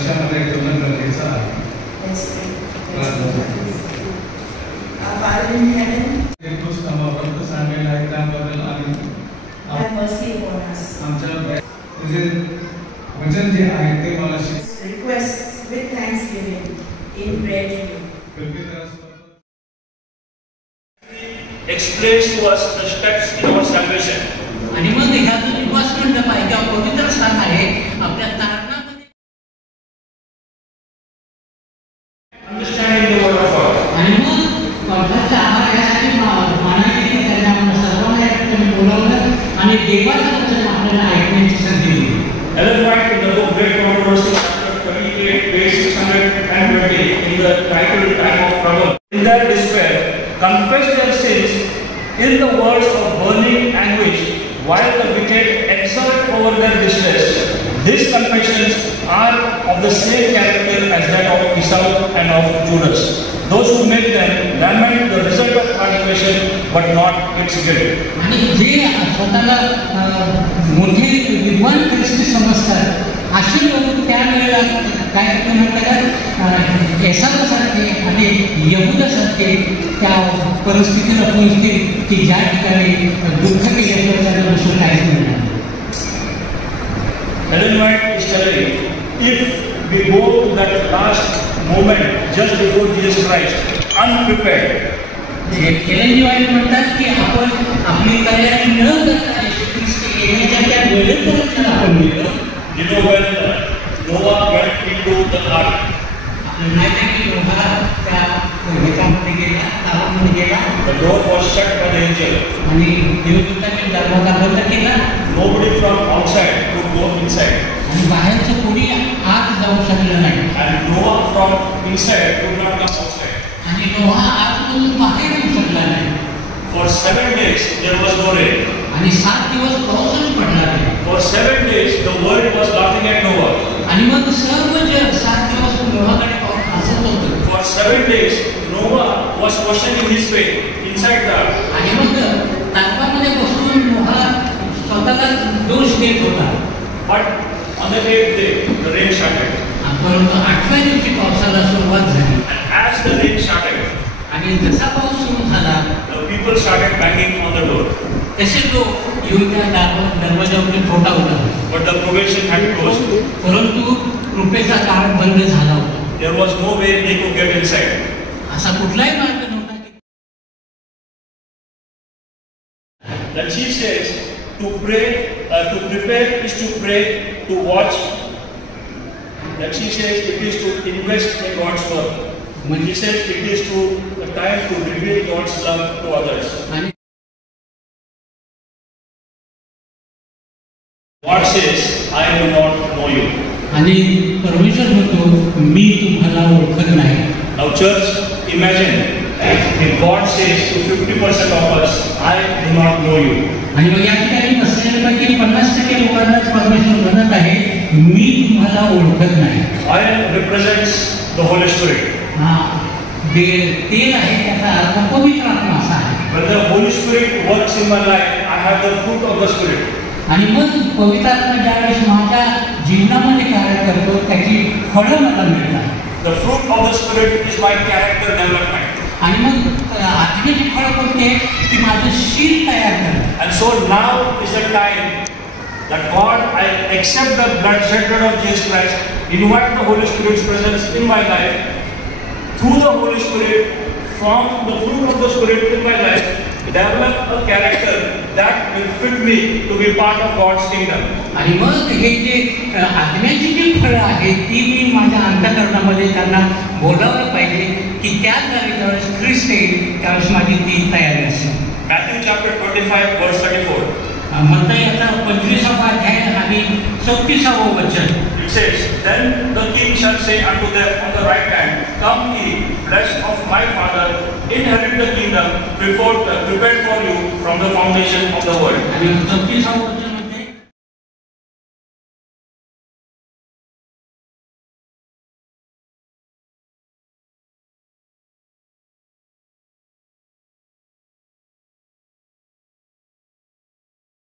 लक्षामध्ये ठेवणं गरजेचं आहे. Father in heaven, फक्त सांगायला आहे त्याबद्दल आणि have mercy upon us. आमच्या तुझे वचन जे आहे ते मला Requests with thanksgiving in prayer to you. Explains to us the steps in our salvation. आणि मग ह्यातून विश्वास मंडप आहे किंवा पवित्र स्थान आहे आपल्या तारणामध्ये Understanding the word of God. आणि मग पवित्र आम्हाला यासाठी मानायचे त्यांना आम्हाला सर्वांना एकट्याने बोलावलं आणि देवाचं वचन आपल्याला ऐकण्याची संधी दिली. Ellen White in the book Great Controversy, chapter 28, page 620, in the title Time of Trouble, in their despair, confess their sins in the words of burning anguish, while the wicked exult over their distress. These confessions are of the same character as that of Esau and of Judas. Those who make them lament the result of transgression, but not its guilt. आणि जे स्वतःला मोठे विद्वान ख्रिस्ती समजतात असे लोक त्यावेळेला काय म्हणतात एसासारखे आणि यहुदासारखे त्या परिस्थितीला पोहोचते की ज्या ठिकाणी दुःख केल्याशिवाय त्यांना दुसरं काहीच मिळणार. Ellen White is telling, if we go to that last moment just before Jesus Christ, unprepared, Ellen White म्हणतात की आपण आपली तयारी न करता येशू ख्रिस्त येण्याच्या त्या वेळेपर्यंत आपण गेलो. you know when Noah went into the ark, आपल्याला माहिती आहे की नोहा त्या ह्याच्यामध्ये गेला, तालामध्ये गेला the door was shut by the angel. आणि देवदूताने दरवाजा बंद केला. Nobody from outside could go inside. आणि बाहेरचं कोणी आत जाऊ शकलं नाही. And Noah from inside could not come outside. आणि नोहा आतमधून बाहेर येऊ शकला नाही. For 7 days there was no rain. आणि 7 दिवस पाऊसच पडला नाही. For 7 days the world was laughing at Noah. आणि मग सर्व जग 7 दिवस नोहाकडे पाहून हसत होतं. For 7 days Noah was questioning his faith inside the ark. आणि मग तारकामध्ये बसून नोहा स्वतःला दोष देत होता. But on the 8th day the rain started. परंतु 8व्या दिवशी पावसाला सुरुवात झाली. And as the rain started, आणि जसा पाऊस सुरू झाला the people started banging on the door. तसे लोक येऊन त्या दरवाजावरती ठोठा उठवला. But the probation had closed. परंतु कृपेचा काळ बंद झाला होता. There was no way they could get inside. असा कुठलाही मार्ग नव्हता. The chief says to pray, to prepare is to pray, to watch. The chief says it is to invest in God's work. He says it is to the time to reveal God's love to others. God says, I do not know you. आणि परमेश्वर म्हणतो मी तुम्हाला ओळखत नाही. Now church, imagine if God says to 50% of us, I do not know you. आणि मग या ठिकाणी बसलेल्यापैकी 50% लोकांना परमेश्वर म्हणत आहे मी तुम्हाला ओळखत नाही. Oil represents the Holy Spirit. तेल आहे त्याचा अर्थ पवित्र आत्मा असा आहे. When the Holy Spirit works in my life, I have the fruit of the Spirit. आणि मग पवित्र आत्मा ज्यावेळेस माझ्या जीवनामध्ये कार्य करतो त्याची फळं मला मिळतात. The fruit of the Spirit is my character development. आणि मग आत्म्याची फळं कोणती आहे की माझं शील तयार करणं. And so now is the time that God, I accept the blood shed blood of Jesus Christ, invite the Holy Spirit's presence in my life. Through the Holy Spirit, from the fruit of the Spirit in my life, develop a character that will fit me to be part of God's kingdom. आणि मग हे जे आत्म्याची जी फळं आहेत ती मी माझ्या अंतःकरणामध्ये त्यांना बोलावलं पाहिजे की त्याद्वारे ज्यावेळेस ख्रिस्त येईल त्यावेळेस माझी ती तयारी असेल. Matthew chapter 25 verse 34. म्हणता याचा 25वा अध्याय आणि 34वं वचन. It says, then the king shall say unto them on the right hand, come ye, blessed of my Father, inherit the kingdom prepared for you from the foundation of the world. आणि 34वं